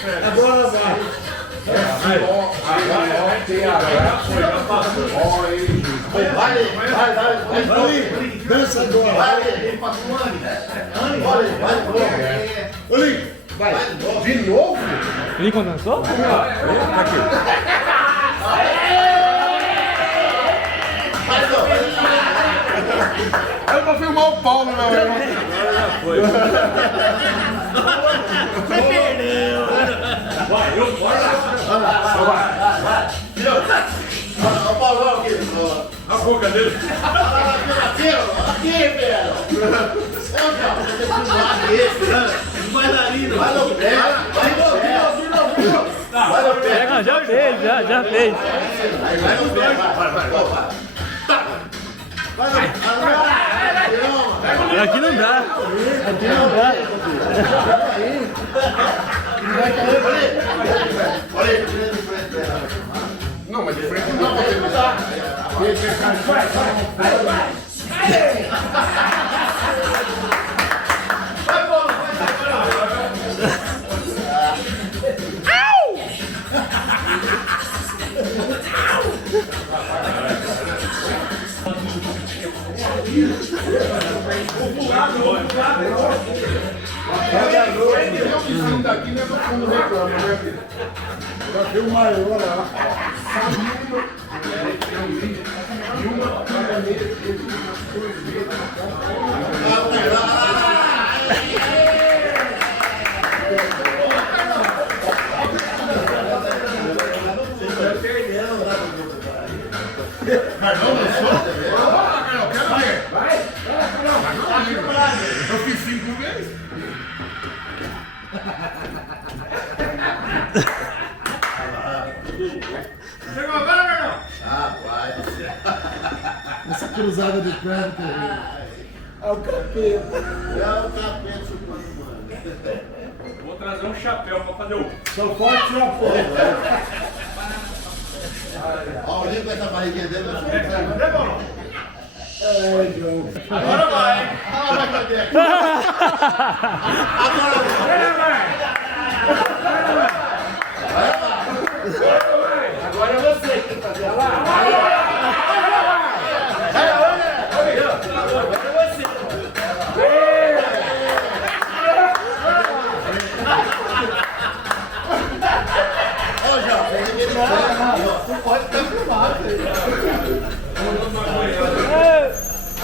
Agora vai. Vai, dança agora. Vai, vai, de novo? Lincoln dançou? Aqui. Eu vou filmar o Paulo, meu irmão. Agora já foi. Perdeu. Vai, eu vou. Olha o Paulão aqui. A boca dele. Aqui, velho. Bailarino. Vai no pé. Vai no pé. Já fez, já fez. Vai no pé. Vai. Aqui não dá. Aqui não dá. Olha aí. Não, mas de frente não dá pra ele. Vai. Daqui mesmo quando reclama, né, filho? Já viu o maior lá. Mas não sou? Eu quero ver. Vai. Eu fiz 5 vezes. Chegou agora, meu irmão? Rapaz. Essa cruzada de perna que é o capeta. É o capeta chupando, mano. Vou trazer um chapéu pra fazer o... Sou forte na porra. Olha o Lincoln com essa barriguinha dele. João. Agora vai. Agora vai, cadê? Agora é você que tem que fazer. Agora é você. Ô, João, você pode ficar filmado.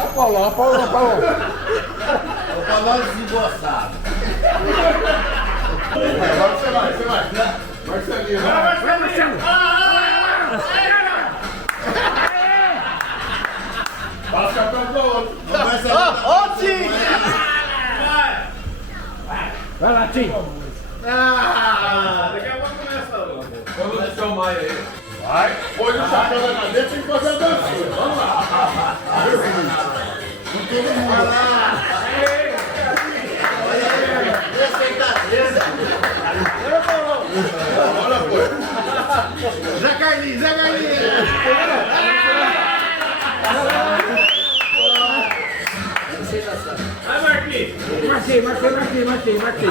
Apolão. O Paulão desemboçado. Agora você vai. Marcelinho. Vai, Marcelo. Passa o chapéu pro outro. Ó, Tim! Vai lá, Tim. Daqui a pouco começa. Vamos deixar o Maia aí. Vai. Põe o chapéu na cabeça e tem que fazer a dancinha. Vamos lá. Vai lá. Olha, pô. Zé Carlinhos. Vai, Marquinhos. Marquei.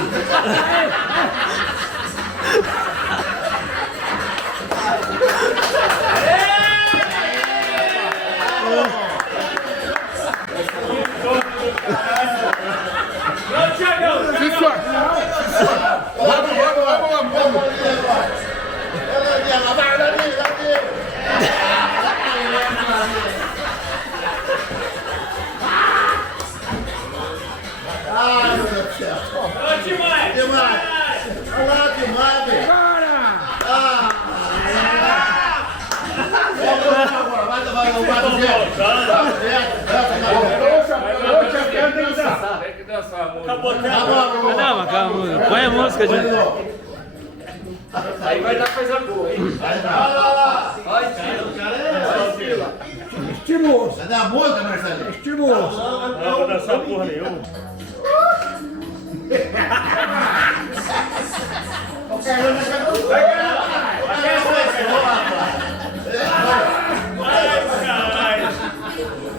Ai, meu Deus do céu. Demais. Olha lá, demais, velho. Vai do jeito. Tem que dançar, amor. Calma. Põe a música, gente. Aí vai dar coisa boa, hein? Vai lá. Vai, filho. Estiloso. É da música, Marcelo? Estiloso. Não vou dançar porra nenhuma.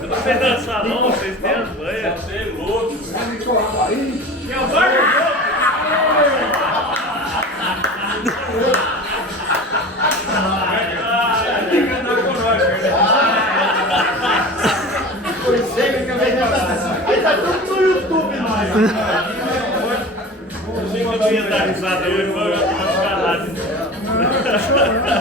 Eu não sei dançar não, vocês tentam, olha. Você é louco. Vai me colar aí. risada hoje, vou ficar lá. Não, tá chorando já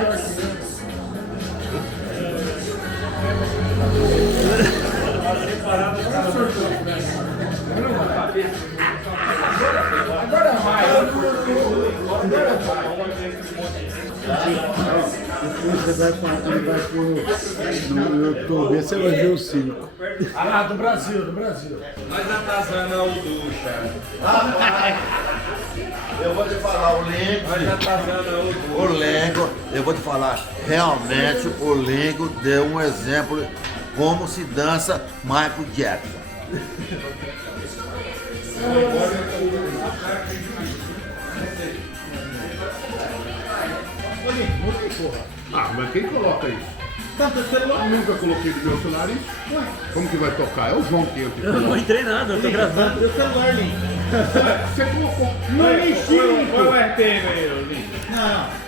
aqui. Agora vai. Depois você vai pôr no YouTube, você vai ver o circo. Ah, do Brasil, do Brasil. Nós atrasando o ducha. Eu vou te falar, Nós atrasando o Lengo, eu vou te falar, realmente o Lengo deu um exemplo como se dança Michael Jackson. Ah, mas quem coloca isso? Eu nunca coloquei no meu celular isso. Como que vai tocar? É o João que entra. Eu não entrei nada, eu tô gravando. Meu celular, Link. Você colocou. Não mexi, Link. Põe o RPM aí, Link. Não.